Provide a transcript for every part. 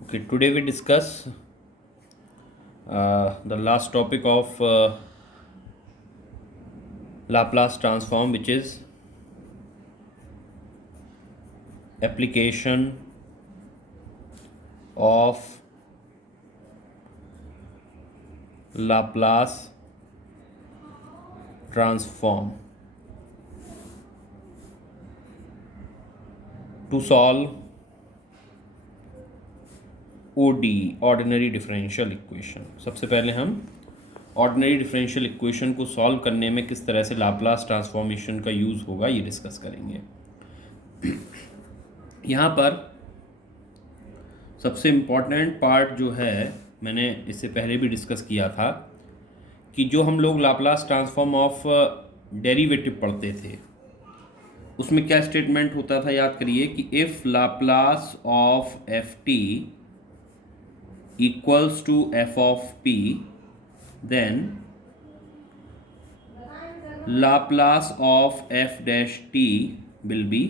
Okay, today we discuss the last topic of Laplace transform, which is application of Laplace transform to solve ODE ordinary differential equation. सबसे पहले हम ordinary differential equation को solve करने में किस तरह से लाप्लास ट्रांसफॉर्मेशन का यूज़ होगा ये डिस्कस करेंगे। यहाँ पर सबसे इम्पॉर्टेंट पार्ट जो है, मैंने इससे पहले भी डिस्कस किया था कि जो हम लोग लाप्लास ट्रांसफॉर्म ऑफ डेरिवेटिव पढ़ते थे उसमें क्या स्टेटमेंट होता था, याद करिए कि if Laplace of F T equals to f of p, then Laplace of f dash t will be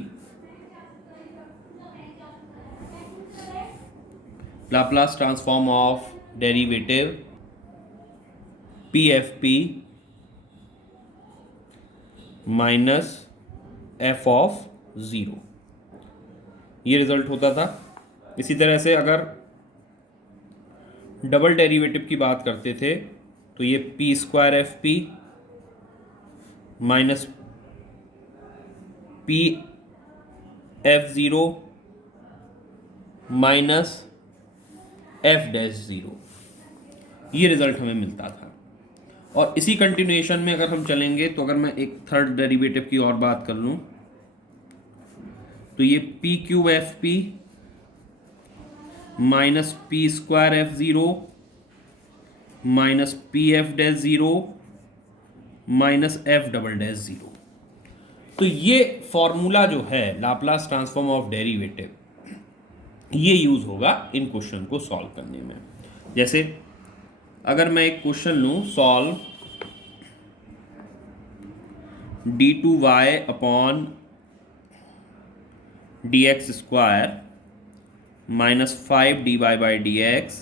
Laplace transform of derivative pfp minus f of 0। ये रिजल्ट होता था। इसी तरह से अगर डबल डेरिवेटिव की बात करते थे तो ये P square F P minus P F zero minus F dash zero, ये रिज़ल्ट हमें मिलता था। और इसी कंटिन्यूएशन में अगर हम चलेंगे तो अगर मैं एक थर्ड डेरिवेटिव की और बात कर लूँ तो ये P cube F P minus P square F zero minus P F dash zero minus F double dash zero. तो ये फॉर्मूला जो है लाप्लास ट्रांसफॉर्म ऑफ डेरिवेटिव, ये यूज़ होगा इन क्वेश्चन को सॉल्व करने में। जैसे अगर मैं एक क्वेश्चन लूँ, solve D two Y upon D X square minus 5 dy by dx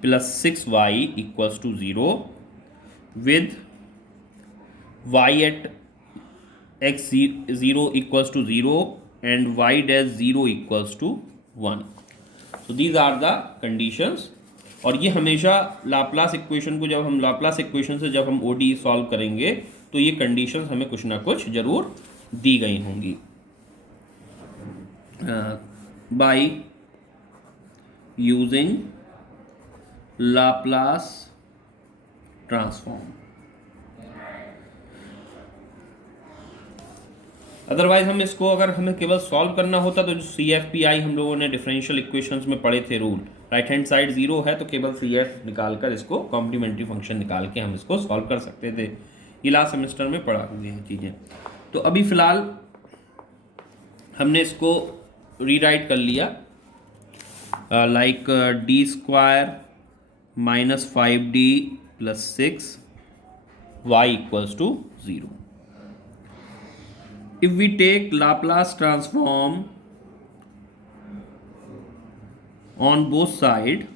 प्लस 6y equals to 0 with y at x 0 equals to 0 and y dash 0 equals to 1। So these are the conditions. और ये हमेशा Laplace equation को जब हम Laplace equation से जब हम ODE सॉल्व करेंगे तो ये कंडीशंस हमें कुछ ना कुछ ज़रूर दी गई होंगी। by using Laplace transform। Otherwise हम इसको अगर हमें केवल सॉल्व करना होता तो जो CFPI हम लोगों ने डिफरेंशियल इक्वेशंस में पढ़े थे रूल, राइट हैंड साइड 0 है तो केवल CF निकाल कर इसको कॉम्प्लीमेंट्री फंक्शन निकाल के हम इसको सॉल्व कर सकते थे। ये लास्ट सेमेस्टर में पढ़ा हुए हैं चीज़ें। तो अभी फ़िलहाल हमने इसको रीराइट कर लिया, like D square minus 5d plus 6y equals to 0। If we take Laplace transform on both sides,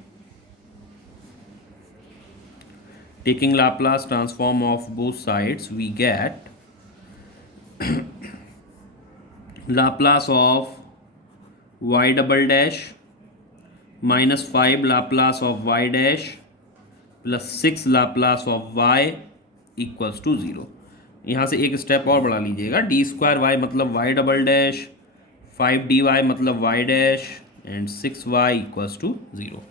taking Laplace transform of both sides, we get Laplace of y double dash minus 5 Laplace of y dash plus 6 Laplace of y equals to 0। यहाँ से एक step और बढ़ा लीजिएगा, D square Y मतलब Y double dash, 5dy मतलब Y dash and 6y equals to 0।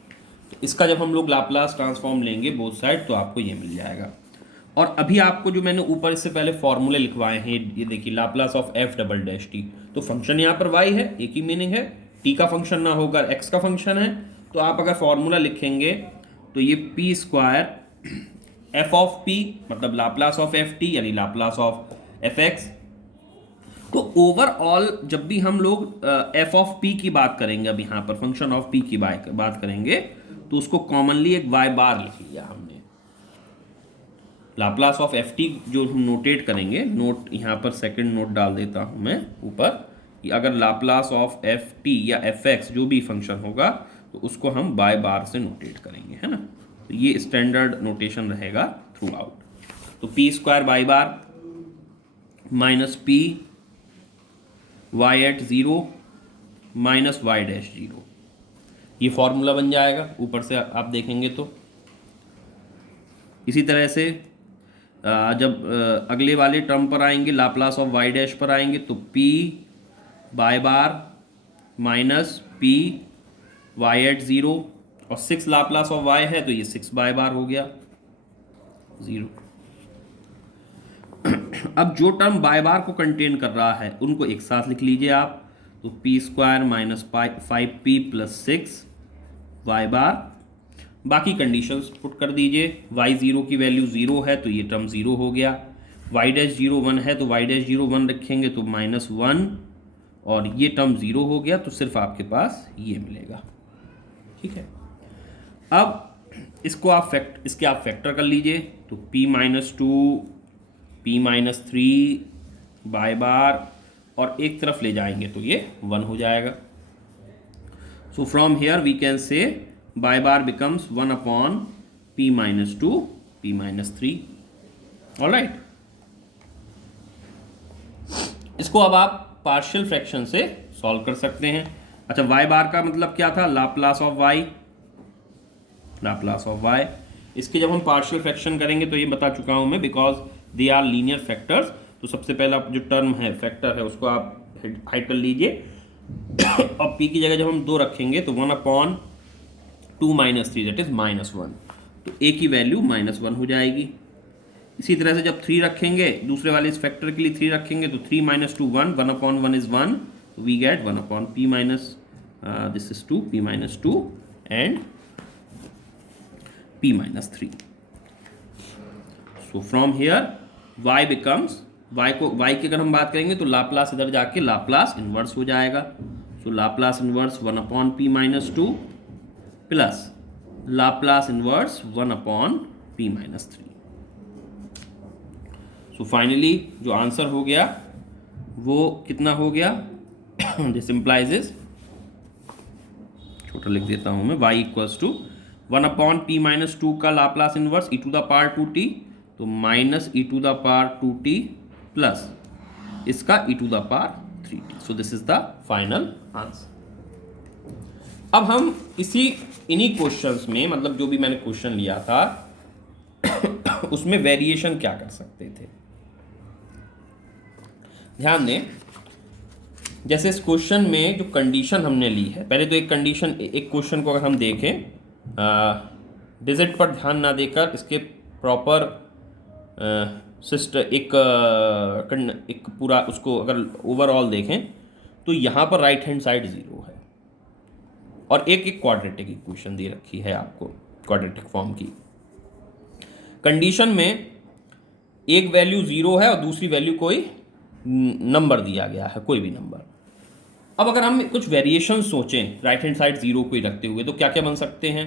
इसका जब हम लोग लाप्लास ट्रांसफॉर्म लेंगे बोथ साइड तो आपको ये मिल जाएगा। और अभी आपको जो मैंने ऊपर इससे पहले फॉर्मूले लिखवाए हैं, ये देखिए Laplace of F double dash T, तो फंक्शन यहाँ पर y है, एक ही मीनिंग है, t का फंक्शन ना होकर x का फंक्शन है। तो आप अगर फॉर्मूला लिखेंगे तो ये P square F of P मतलब लाप्लास ऑफ एफ टी यानी लाप्लास ऑफ एफ एक्स। तो ओवरऑल जब भी हम लोग एफ ऑफ पी की बात करेंगे, अब यहाँ पर फंक्शन ऑफ पी की बात करेंगे तो उसको कॉमनली एक वाई बार लिख लिया हमने। लाप्लास ऑफ एफ टी जो हम नोटेट करेंगे, नोट यहाँ पर सेकंड नोट डाल देता हूँ मैं ऊपर, कि अगर लाप्लास ऑफ एफ टी या एफ एक्स जो भी फंक्शन होगा तो उसको हम बाय बार से नोटेट करेंगे, है ना। तो ये स्टैंडर्ड नोटेशन रहेगा थ्रू आउट। तो P square by bar minus P Y at zero minus Y dash zero, ये फॉर्मूला बन जाएगा ऊपर से आप देखेंगे तो। इसी तरह से जब अगले वाले टर्म पर आएंगे, लाप्लास ऑफ वाई डैश पर आएंगे, तो p by bar minus P Y at zero, और 6 लाप्लास ऑफ वाई है तो ये 6 बाय बार हो गया 0। अब जो टर्म बाय बार को कंटेन कर रहा है उनको एक साथ लिख लीजिए आप। तो P square minus 5p plus 6 y bar, बाकी कंडीशंस पुट कर दीजिए। y0 की वैल्यू 0 है तो ये टर्म 0 हो गया, y डैश 0 1 है तो y डैश 0 1 रखेंगे तो -1, और ये टर्म 0 हो गया तो सिर्फ आपके पास ये मिलेगा, ठीक है। अब इसको आप इसके आप फैक्टर कर लीजिए। तो p minus 2 p minus 3 by bar, और एक तरफ ले जाएंगे तो ये 1 हो जाएगा। So from here we can say by bar becomes 1 upon p minus 2 p minus 3। Alright, इसको अब आप पार्शियल फ्रैक्शन से सॉल्व कर सकते हैं। अच्छा, y बार का मतलब क्या था? Laplace of y, Laplace of y। इसके जब हम पार्शियल फ्रैक्शन करेंगे तो ये बता चुका हूं मैं, because they are linear factors. तो सबसे पहला जो टर्म है फैक्टर है उसको आप हाइड कर लीजिए, और p की जगह जब हम 2 रखेंगे तो 1 अपॉन 2 माइनस 3 दैट इज -1, तो a की वैल्यू -1 हो जाएगी। इसी तरह से जब 3 रखेंगे, दूसरे वाले इस फैक्टर के लिए 3 रखेंगे तो 3 minus 2 1, 1 upon 1 is 1, we get 1 upon p minus this is 2, p minus 2 and p minus 3। So from here y becomes, y की अगर हम बात करेंगे तो लाप्लास इधर जाके लाप्लास इनवर्स हो जाएगा। So Laplace inverse 1 upon p minus 2 plus Laplace inverse 1 upon p minus 3। So finally जो आंसर हो गया वो कितना हो गया? दिस इम्प्लाइज इज, छोटा लिख देता हूं मैं, y equals to 1 upon p minus 2 का Laplace inverse e to the power 2t, तो minus e to the power 2t plus इसका e to the power 3t। So this is the final answer. अब हम इन्हीं questions में, मतलब जो भी मैंने क्वेश्चन लिया था उसमें वेरिएशन क्या कर सकते थे, ध्यान दें। जैसे इस क्वेश्चन में जो कंडीशन हमने ली है, पहले तो एक क्वेश्चन को अगर हम देखें, डिजिट पर ध्यान ना देकर इसके प्रॉपर एक पूरा उसको अगर ओवरऑल देखें तो यहाँ पर राइट हैंड साइड 0 है, और एक क्वाड्रेटिक इक्वेशन दे रखी है आपको, क्वाड्रेटिक फॉर्म की। कंडीशन में एक वैल्यू 0 है और दूसरी वैल्यू कोई नंबर दिया गया है, कोई भी नंबर। अब अगर हम कुछ वेरिएशन सोचें राइट हैंड साइड 0 को ही रखते हुए, तो क्या क्या बन सकते हैं?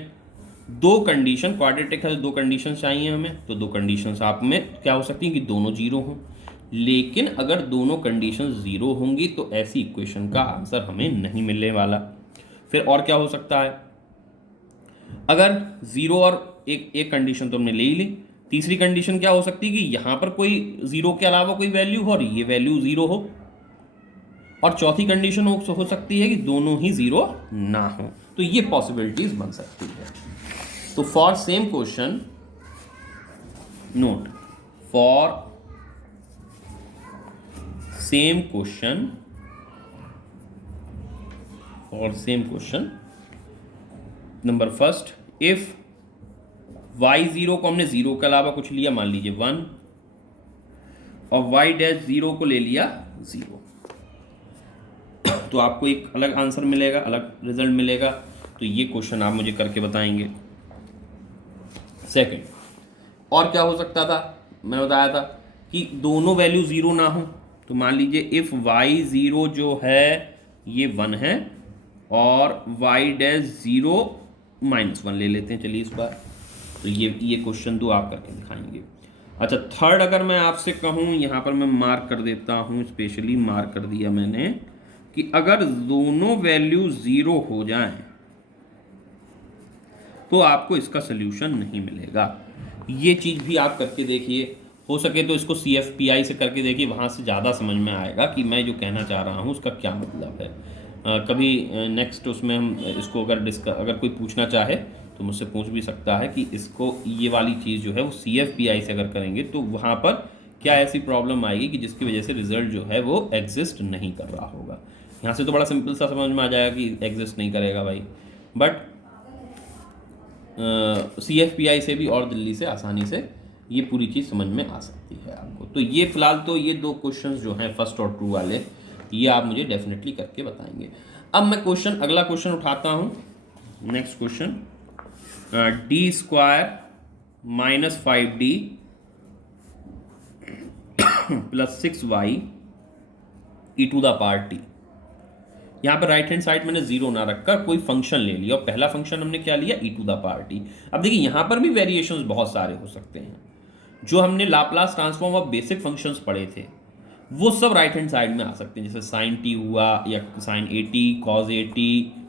2 कंडीशन, क्वाड्रेटिक है तो 2 कंडीशन चाहिए हमें, तो 2 कंडीशन आप में क्या हो सकती हैं कि दोनों 0 हों। लेकिन अगर दोनों कंडीशन 0 होंगी तो ऐसी इक्वेशन का आंसर हमें नहीं मिलने वाला। फिर और क्या हो सकता है? अगर 0 और एक कंडीशन तो हमने ले ही ली, तीसरी कंडीशन क्या हो सकती है कि यहां पर कोई 0 के अलावा कोई वैल्यू हो और ये वैल्यू 0 हो, और चौथी कंडीशन हो सकती है कि दोनों ही 0 ना हो। तो ये पॉसिबिलिटीज बन सकती है। तो for same question, note, for same question number first, if y0 को हमने 0 के अलावा कुछ लिया, मान लीजिए 1, और y डैश 0 को ले लिया 0, तो आपको एक अलग आंसर मिलेगा, अलग रिजल्ट मिलेगा। तो ये क्वेश्चन आप मुझे करके बताएंगे। सेकंड, और क्या हो सकता था? मैं बताया था कि दोनों वैल्यू 0 ना हो, तो मान लीजिए इफ y0 जो है ये 1 है और y डैश 0 -1 ले लेते हैं, चलिए इस बार। तो ये क्वेश्चन 2 आप करके दिखाएंगे। अच्छा, थर्ड अगर मैं आपसे कहूँ, यहाँ पर मैं मार्क कर देता हूँ, स्पेशली मार्क कर दिया मैंने, कि अगर दोनों वैल्यू 0 हो जाएं तो आपको इसका सोल्यूशन नहीं मिलेगा। ये चीज़ भी आप करके देखिए, हो सके तो इसको CFPI से करके देखिए, वहाँ से ज़्यादा समझ में आएगा कि मैं जो कहना चाह रहा हूँ उसका क्या मतलब है। कभी नेक्स्ट उसमें हम इसको अगर कोई पूछना चाहे तो मुझसे पूछ भी सकता है कि इसको ये वाली चीज़ जो है वो CFPI से अगर करेंगे तो वहाँ पर क्या ऐसी प्रॉब्लम आएगी कि जिसकी वजह से रिजल्ट जो है वो एग्जिस्ट नहीं कर रहा होगा। यहाँ से तो बड़ा सिंपल सा समझ में आ जाएगा कि एग्जिस्ट नहीं करेगा भाई, बट CFPI से भी और दिल्ली से आसानी से ये पूरी चीज़ समझ में आ सकती है आपको। तो ये फ़िलहाल तो ये 2 क्वेश्चंस जो हैं फर्स्ट और ट्रू वाले, ये आप मुझे डेफिनेटली करके बताएंगे। अब मैं अगला क्वेश्चन उठाता हूँ। Next question, d² - 5d + 6y e⁻t। यहाँ पर राइट हैंड साइड मैंने जीरो ना रखकर कोई फंक्शन ले लिया, और पहला फंक्शन हमने क्या लिया, e⁻t। अब देखिए यहाँ पर भी वेरिएशंस बहुत सारे हो सकते हैं। जो हमने Laplace transform of basic functions पढ़े थे वो सब राइट हैंड साइड में आ सकते हैं, जैसे sin t हुआ या sin at, cos at,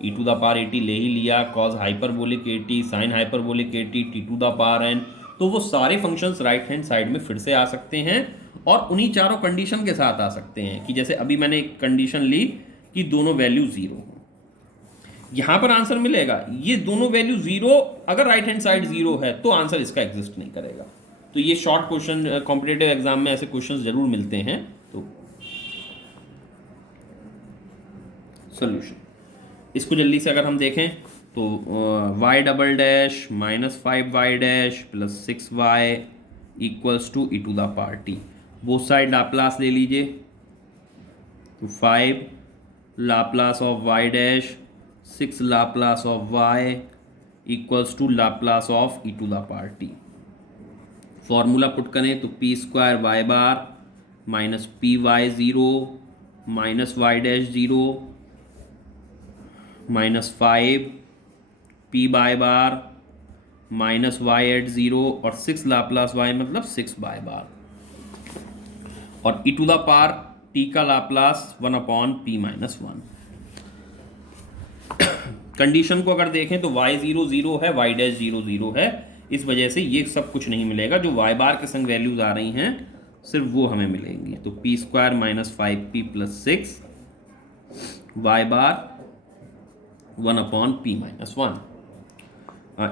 e⁻at ले ही लिया, cos hyperbolic at, sin hyperbolic at, t⁻n। तो वो सारे फंक्शंस राइट हैंड साइड में फिर से आ सकते हैं, और उन्हीं चारों कंडीशन के साथ आ सकते हैं कि जैसे अभी मैंने एक कंडीशन ली कि दोनों वैल्यू जीरो हो, यहाँ पर आंसर मिलेगा ये दोनों वैल्यू जीरो। अगर राइट हैंड साइड जीरो है तो आंसर इसका एग्जिस्ट नहीं करेगा। तो ये शॉर्ट क्वेश्चन कॉम्पिटिटिव एग्जाम में ऐसे क्वेश्चंस जरूर मिलते हैं। तो सॉल्यूशन इसको जल्दी से अगर हम देखें तो y∬ -5y' + 6y = e⁻t। Both side Laplace ले लीजिए, तो 5 Laplace of y', 6 Laplace of y = Laplace of e⁻t। Formula put करें तो p² y बार -py 0 -y' 0 -5 p बाय बार -y@ 0 और 6 लाप्लास y मतलब 6 बाय बार, और e⁻t का लाप्लास 1/p-1। कंडीशन को अगर देखें तो y 0 0 है, y' 0 0 है, इस वजह से ये सब कुछ नहीं मिलेगा। जो y बार के संग वैल्यूज आ रही हैं सिर्फ वो हमें मिलेंगी। तो p² - 5p + 6 y बार 1/p-1।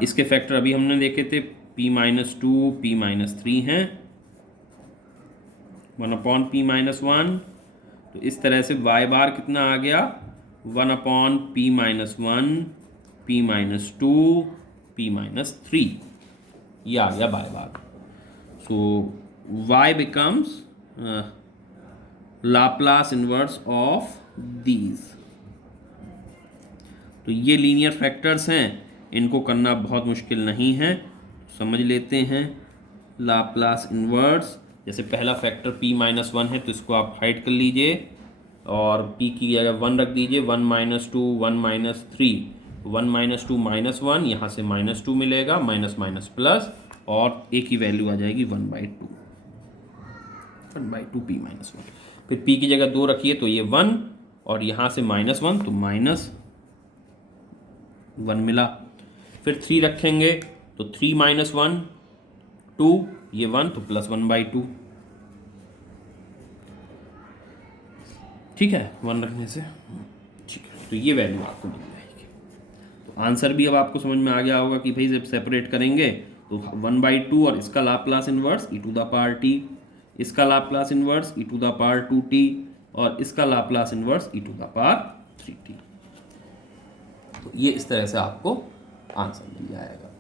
इसके फैक्टर अभी हमने देखे थे, p-2 p-3 हैं 1/p-1। तो इस तरह से y बार कितना आ गया, 1/p-1 p-2 p-3, ये आ गया y bar. So y becomes Laplace inverse of these. तो ये लीनियर फैक्टर्स हैं, इनको करना बहुत मुश्किल नहीं है, समझ लेते हैं। लाप्लास इनवर्स, जैसे पहला फैक्टर p-1 है तो इसको आप हाइड कर लीजिए और p की जगह 1 रख दीजिए। 1 - 2 1 - 3, 1 - 2 -1, यहाँ से -2 मिलेगा, माइनस माइनस प्लस, और a की वैल्यू आ जाएगी 1/2 p-1। फिर p की जगह 2 रखिए तो ये 1, और यहाँ से -1 तो -1 मिला। फिर 3 रखेंगे तो 3 - 1 2, ये 1 तो +1/2। ठीक है, 1 रखने से ठीक है, तो ये वैल्यू आपको मिल जाएगी। तो आंसर भी अब आपको समझ में आ गया होगा कि भाई जब सेपरेट करेंगे तो 1/2 और इसका लाप्लास इन्वर्स e⁻t, इसका लाप्लास इन्वर्स e⁻2t, और इसका लाप्लास इन्वर्स e⁻3t। तो ये इस तरह से आपको आंसर मिल जाएगा,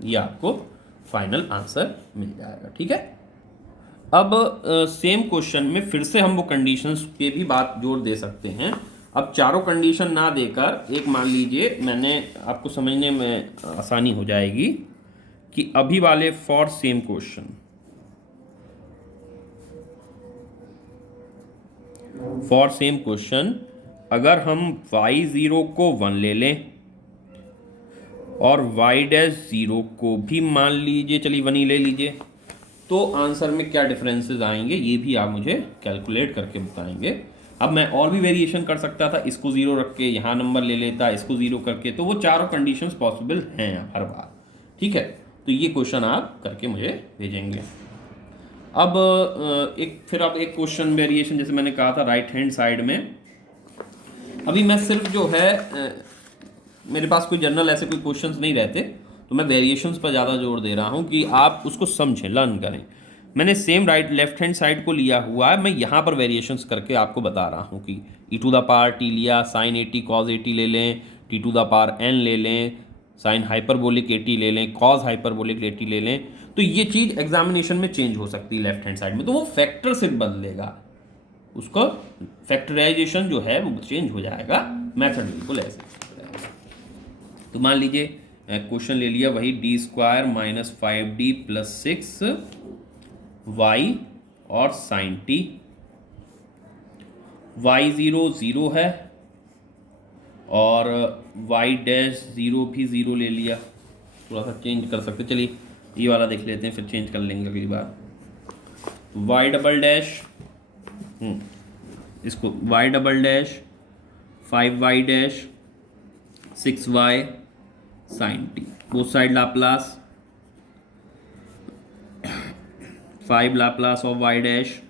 ये आपको फाइनल आंसर मिल जाएगा। ठीक है, अब सेम क्वेश्चन में फिर से हम वो कंडीशंस के भी बात जोड़ दे सकते हैं। अब चारों कंडीशन ना देकर एक मान लीजिए, मैंने आपको समझने में आसानी हो जाएगी कि अभी वाले for same question, for same question अगर हम y0 को 1 ले लें और y'0 को भी मान लीजिए, चलिए 1 ही ले लीजिए, तो आंसर में क्या डिफरेंसेस आएंगे ये भी आप मुझे कैलकुलेट करके बताएंगे। अब मैं और भी वेरिएशन कर सकता था, इसको 0 रख के यहाँ नंबर ले लेता, इसको 0 करके, तो वो चारों कंडीशंस पॉसिबल हैं हर बार। ठीक है, तो ये क्वेश्चन आप करके मुझे भेजेंगे। अब फिर अब एक क्वेश्चन वेरिएशन जैसे मैंने कहा था राइट हैंड साइड में। अभी मैं सिर्फ जो है मेरे पास कोई जनरल ऐसे कोई क्वेश्चंस नहीं रहते, तो मैं वेरिएशंस पर ज़्यादा जोर दे रहा हूँ कि आप उसको समझें, लर्न करें। मैंने सेम लेफ्ट हैंड साइड को लिया हुआ है, मैं यहाँ पर वेरिएशंस करके आपको बता रहा हूँ कि e to the power T लिया, साइन 80 कॉज 80 ले लें, t to the power n ले लें, साइन हाइपरबोलिक 80 ले लें, कॉज हाइपरबोलिक 80 ले लें, तो ये चीज़ एग्जामिनेशन में चेंज हो सकती है लेफ्ट हैंड साइड में, तो वो फैक्टर से बदलेगा, उसका फैक्टराइजेशन जो है वो चेंज हो जाएगा, मैथड बिल्कुल ऐसे हो जाएगा। तो मान लीजिए क्वेश्चन ले लिया वही D square minus 5d plus 6y और साइन टी, y0 0 है और y डैश 0 भी 0 ले लिया। थोड़ा सा चेंज कर सकते, चलिए ये वाला देख लेते हैं, फिर चेंज कर लेंगे अगली बार। y डबल डैश इसको y double dash 5y dash 6y sine t, both side Laplace, 5 Laplace of y dash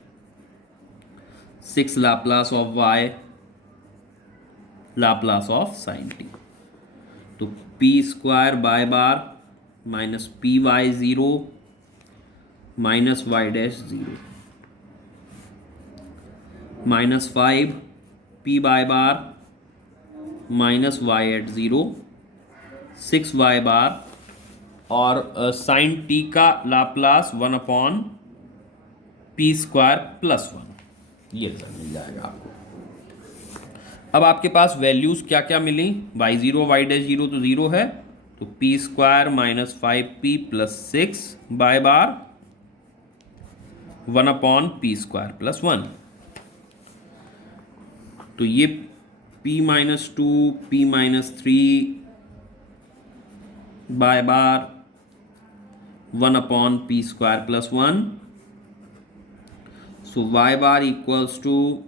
6 Laplace of y Laplace of sine t, तो P square by bar minus P y 0 minus Y dash 0 minus 5 p by bar minus y at 0 6 y bar और sine t का Laplace 1 upon P square plus 1, ये result मिल जाएगा आपको। अब आपके पास values क्या क्या मिली, y0 y डैश 0 तो 0 है, तो P square minus 5p plus 6 by bar 1 upon P square plus 1, तो ये p minus 2 p minus 3 by bar 1 upon P square plus 1, so y bar equals to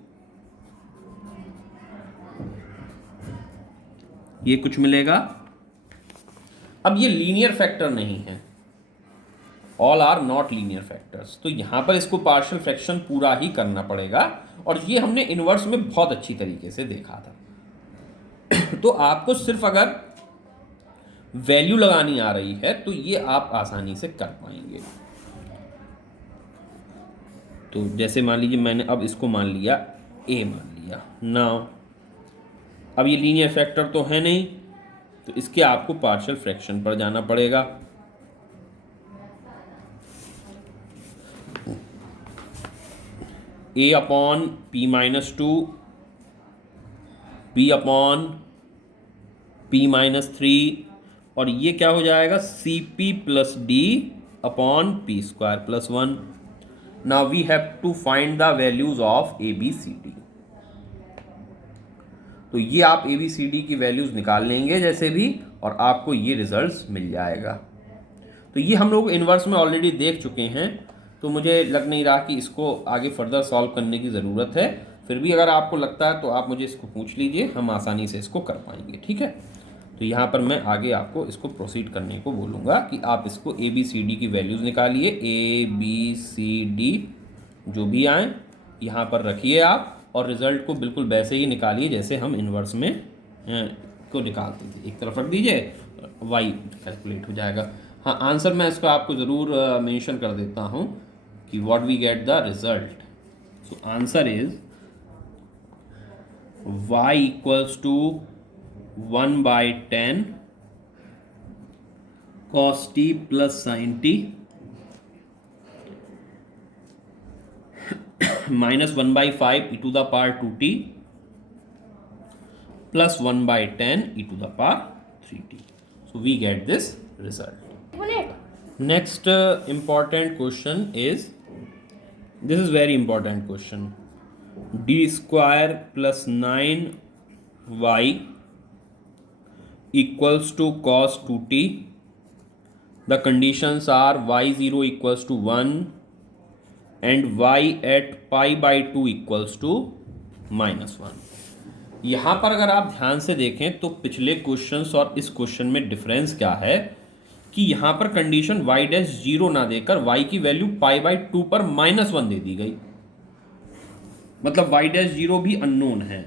ये कुछ मिलेगा। अब ये लीनियर फैक्टर नहीं है, all are not linear factors, तो यहां पर इसको पार्शियल फ्रैक्शन पूरा ही करना पड़ेगा, और ये हमने इनवर्स में बहुत अच्छी तरीके से देखा था। तो आपको सिर्फ अगर वैल्यू लगानी आ रही है तो ये आप आसानी से कर पाएंगे। तो जैसे मान लीजिए मैंने अब इसको मान लिया a मान लिया, नाउ अब ये लीनियर फैक्टर तो है नहीं, तो इसके आपको पार्शियल फ्रैक्शन पर जाना पड़ेगा। a upon p minus 2 p upon p minus 3, और ये क्या हो जाएगा cp plus d upon p square plus 1। Now we have to find the values of a b c d, तो ये आप ए बी सी डी की values निकाल लेंगे जैसे भी, और आपको ये रिजल्ट्स मिल जाएगा। तो ये हम लोग इन्वर्स में ऑलरेडी देख चुके हैं, तो मुझे लग नहीं रहा कि इसको आगे फर्दर सॉल्व करने की ज़रूरत है। फिर भी अगर आपको लगता है तो आप मुझे इसको पूछ लीजिए, हम आसानी से इसको कर पाएंगे। ठीक है, तो यहाँ पर मैं आगे आपको इसको प्रोसीड करने को बोलूँगा कि आप इसको ए बी सी डी की वैल्यूज़ निकालिए, ए बी सी डी जो भी आए यहाँ पर रखिए आप, और रिज़ल्ट को बिल्कुल वैसे ही निकालिए जैसे हम इन्वर्स में को निकालते थे। एक तरफ रख दीजिए, वाई कैलकुलेट हो जाएगा। हाँ, आंसर मैं इसको आपको ज़रूर मेंशन कर देता हूँ कि what we get the result. So answer is y equals to 1/10 cos t plus sin t minus 1/5 e to the power 2t plus 1/10 e to the power 3t. So we get this result. Next important question is, this is very important question, d square plus 9y equals to cos 2t. The conditions are y0 equals to 1 and y at pi by 2 equals to -1। यहाँ पर अगर आप ध्यान से देखें तो पिछले questions और इस क्वेश्चन में डिफरेंस क्या है कि यहाँ पर कंडीशन y डैश 0 ना देकर y की वैल्यू π/2 पर -1 दे दी गई, मतलब y डैश 0 भी अननोन है।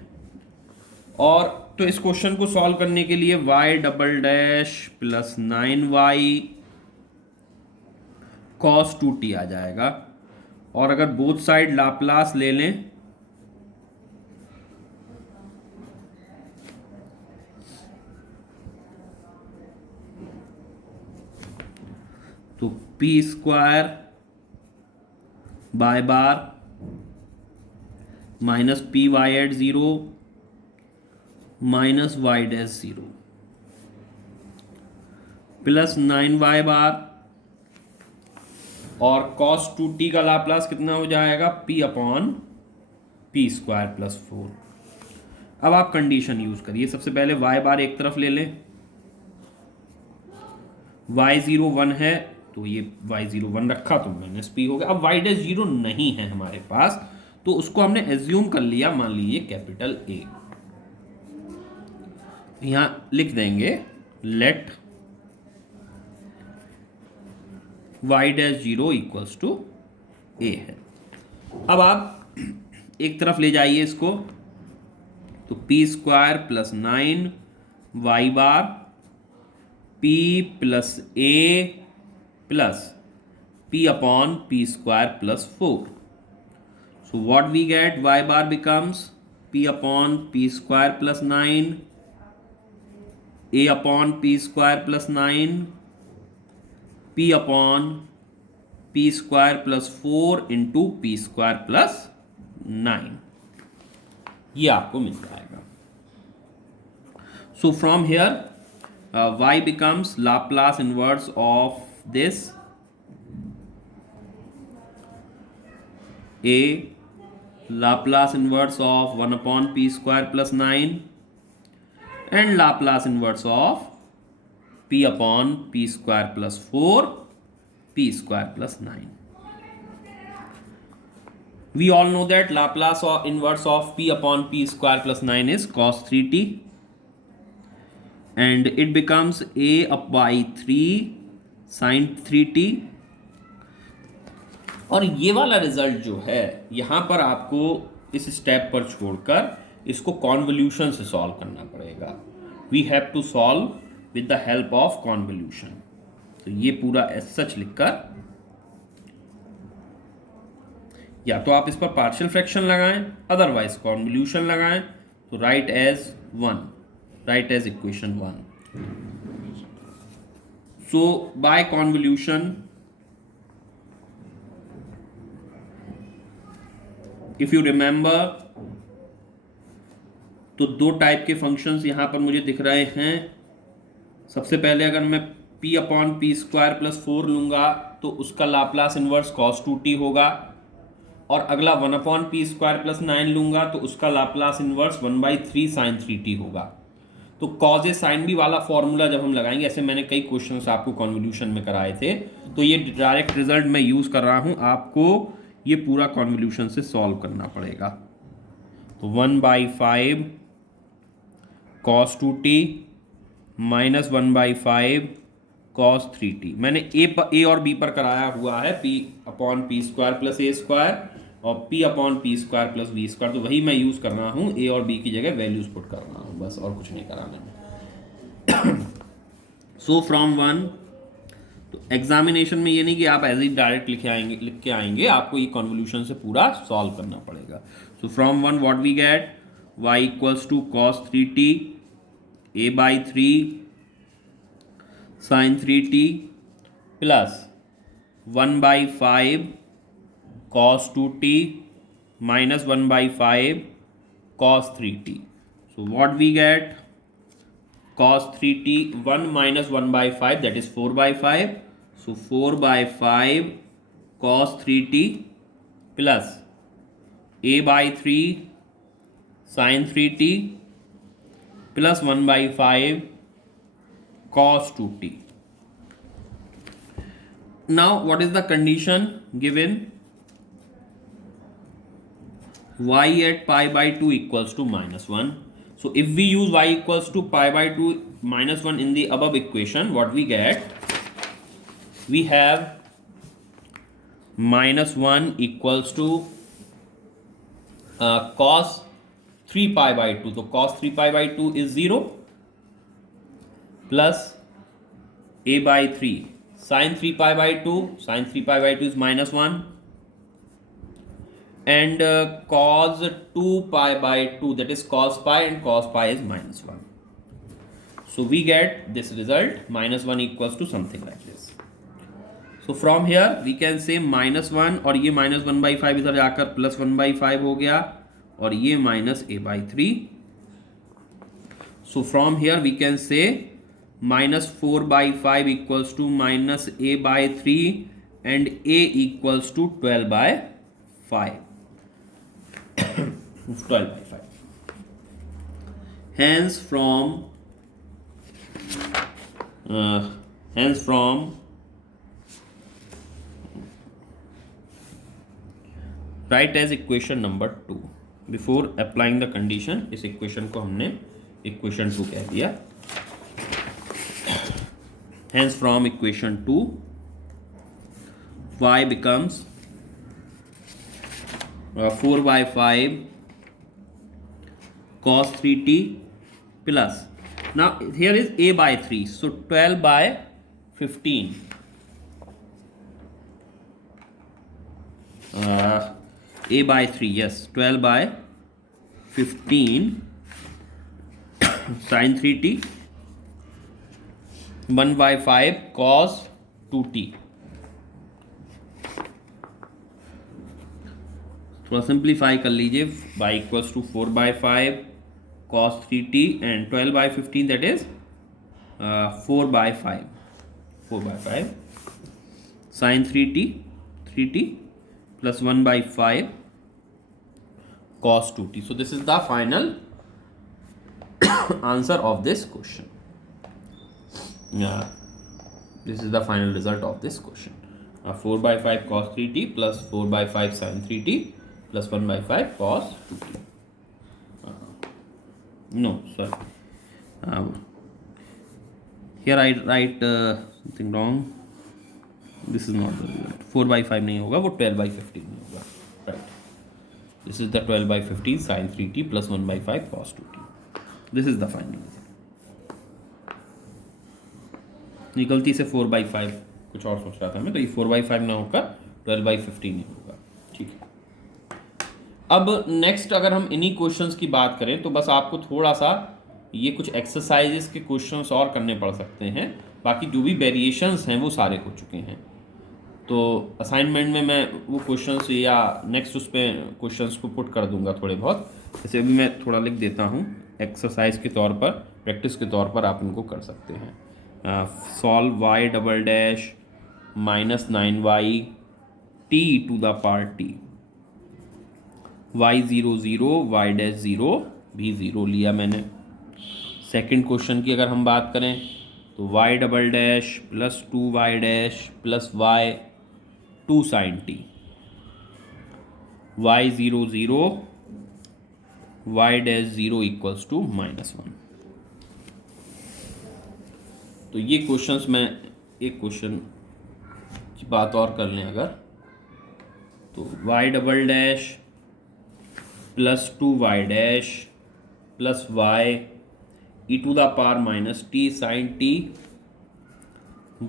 और तो इस क्वेश्चन को सॉल्व करने के लिए y double dash plus 9y cos 2t आ जाएगा, और अगर बोथ साइड लाप्लास ले लें तो p square by bar minus P Y at 0 minus Y dash 0 plus 9y bar, और cos 2t का लाप्लास कितना हो जाएगा p upon P square plus 4। अब आप कंडीशन यूज करिए। सबसे पहले y बार एक तरफ ले लें, y0 1 है तो ये y0 1 रखा तो माइनस p हो गया। अब y डैश 0 नहीं है हमारे पास तो उसको हमने एज्यूम कर लिया, मान लीजिए कैपिटल A। यहां लिख देंगे let y dash 0 equals to A है। अब आप एक तरफ ले जाइए इसको, तो p square plus 9y bar p plus a plus p upon p square plus 4। So what we get, y bar becomes p upon p square plus 9, a upon p square plus 9, p upon p square plus 4 into p square plus 9, ये आपको मिल जाएगा। So from here y becomes Laplace inverse of this a Laplace inverse of 1 upon p square plus 9 and Laplace inverse of p upon p square plus 4 p square plus 9. We all know that Laplace inverse of p upon p square plus 9 is cos 3t, and it becomes a up by 3 sin 3t। और ये वाला result जो है यहाँ पर आपको इस step पर छोड़कर इसको कॉन्वोल्यूशन से सॉल्व करना पड़ेगा। We have to solve with the help of convolution. तो ये पूरा एज सच लिखकर, या तो आप इस पर पार्शियल फ्रैक्शन लगाएं, अदरवाइज कॉन्वोल्यूशन लगाएं। तो right as 1, write as equation 1. So by convolution, if you remember, तो दो टाइप के फंक्शंस यहां पर मुझे दिख रहे हैं। सबसे पहले अगर मैं p upon P square plus 4 लूंगा तो उसका लाप्लास इनवर्स cos 2t होगा, और अगला 1 अपॉन पी स्क्वायर प्लस 9 लूंगा तो उसका लाप्लास इनवर्स 1/3 sin 3t होगा। तो कॉज ए साइन बी वाला फॉर्मूला जब हम लगाएंगे, ऐसे मैंने कई क्वेश्चंस आपको कॉन्वोल्यूशन में कराए थे, तो ये डायरेक्ट रिजल्ट मैं यूज कर रहा हूं, आपको ये पूरा कॉन्वोल्यूशन से सॉल्व करना पड़ेगा। तो 1/5 cos 2t minus 1/5 cos 3t। मैंने ए और बी पर कराया हुआ है p upon P square plus a square और p upon P square plus v square, तो वही मैं यूज कर रहा हूँ। ए और बी की जगह वैल्यूज पुट कर रहा हूँ बस, और कुछ नहीं कराने में। सो फ्रॉम 1, तो एग्जामिनेशन में ये नहीं कि आप एज इट डायरेक्ट लिख के आएंगे, आपको ये कॉन्वोल्यूशन से पूरा सॉल्व करना पड़ेगा। So from 1 what we get, y equals to cos 3t a/3 sin 3t plus 1/5 cos 2t minus 1/5 cos 3t. So what we get, cos 3t 1 minus 1/5, that is 4/5. So 4/5 cos 3t plus a/3 sin 3t plus 1/5 cos 2t. Now what is the condition given? y at pi by 2 equals to -1. So if we use y equals to pi by 2 -1 in the above equation, what we get? We have -1 equals to cos 3 pi by 2. So cos 3 pi by 2 is 0 plus a by 3 sin 3 pi by 2. Sin 3 pi by 2 is -1. And cos 2 pi by 2, that is cos pi, and cos pi is -1. So we get this result, -1 equals to something like this. So from here we can say -1 और ये -1/5 इधर जाकर +1/5 हो गया और ये -a/3. So from here we can say -4/5 equals to -a/3 and a equals to 12/5. 12/5. Hence from write as equation number 2. Before applying the condition, इस equation को हमने equation 2 कह दिया. Hence from equation 2, y becomes 4/5 cos 3t plus, now here is a/3, so 12/15 a/3, yes, 12/15 sin 3t 1/5 cos 2t. थोड़ा simplify कर लीजिए. y equals to 4/5 cos 3t and 12/15, that is 4/5 sin 3t plus 1/5 cos 2t. So this is the final answer of this question. This is the final result of this question. 4/5 cos 3t plus 4/5 sin 3t plus 1/5 cos 2t. No, sorry. Here I write something wrong. This is not the result. 4/5 नहीं होगा, वो 12/15 होगा. Right. This is the 12/15 sin 3t plus 1/5 cos 2t. This is the final result. ये गलती से 4/5 कुछ और सोच रहा था मैं, तो ये 4/5 ना होकर 12/15 ही होगा. ठीक है. अब नेक्स्ट अगर हम इन्हीं क्वेश्चंस की बात करें तो बस आपको थोड़ा सा ये कुछ एक्सरसाइजेस के क्वेश्चंस और करने पड़ सकते हैं. बाकी जो भी वेरिएशंस हैं वो सारे हो चुके हैं. तो असाइनमेंट में मैं वो क्वेश्चंस या नेक्स्ट उस पर क्वेश्चंस को पुट कर दूंगा थोड़े बहुत. जैसे अभी मैं थोड़ा लिख देता हूँ एक्सरसाइज के तौर पर, प्रैक्टिस के तौर पर आप इनको कर सकते हैं. Solve y double dash -9y t to the power t. y 0 0 y dash 0 भी 0 लिया मैंने. सेकंड क्वेश्चन की अगर हम बात करें तो y double dash plus 2y dash plus y 2 sin t. y 0 0 y dash 0 equals to -1. तो ये क्वेश्चंस में एक क्वेश्चन की बात और कर लें अगर, तो y double dash plus 2y dash plus y e to the power -t sin t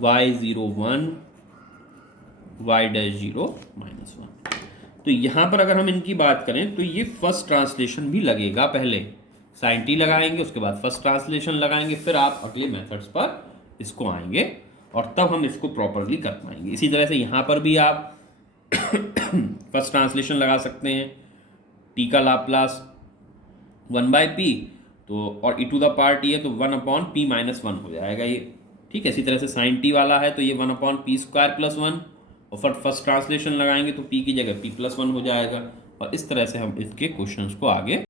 y 0 1 y dash 0 -1. तो यहाँ पर अगर हम इनकी बात करें तो ये फर्स्ट ट्रांसलेशन भी लगेगा. पहले sin t लगाएंगे, उसके बाद फर्स्ट ट्रांसलेशन लगाएंगे, फिर आप अगले मेथड्स पर इसको आएंगे और तब हम इसको प्रॉपरली कर पाएंगे. इसी तरह से यहाँ पर भी आप फर्स्ट ट्रांसलेशन लगा सकते हैं. t का लाप्लास 1/p, तो और e to the power t है तो 1/p -1 हो जाएगा ये. ठीक है. इसी तरह से sin t वाला है तो ये 1/p² + 1, और फिर फर्स्ट ट्रांसलेशन लगाएंगे तो p की जगह p + 1 हो जाएगा. और इस तरह से हम इसके क्वेश्चंस को आगे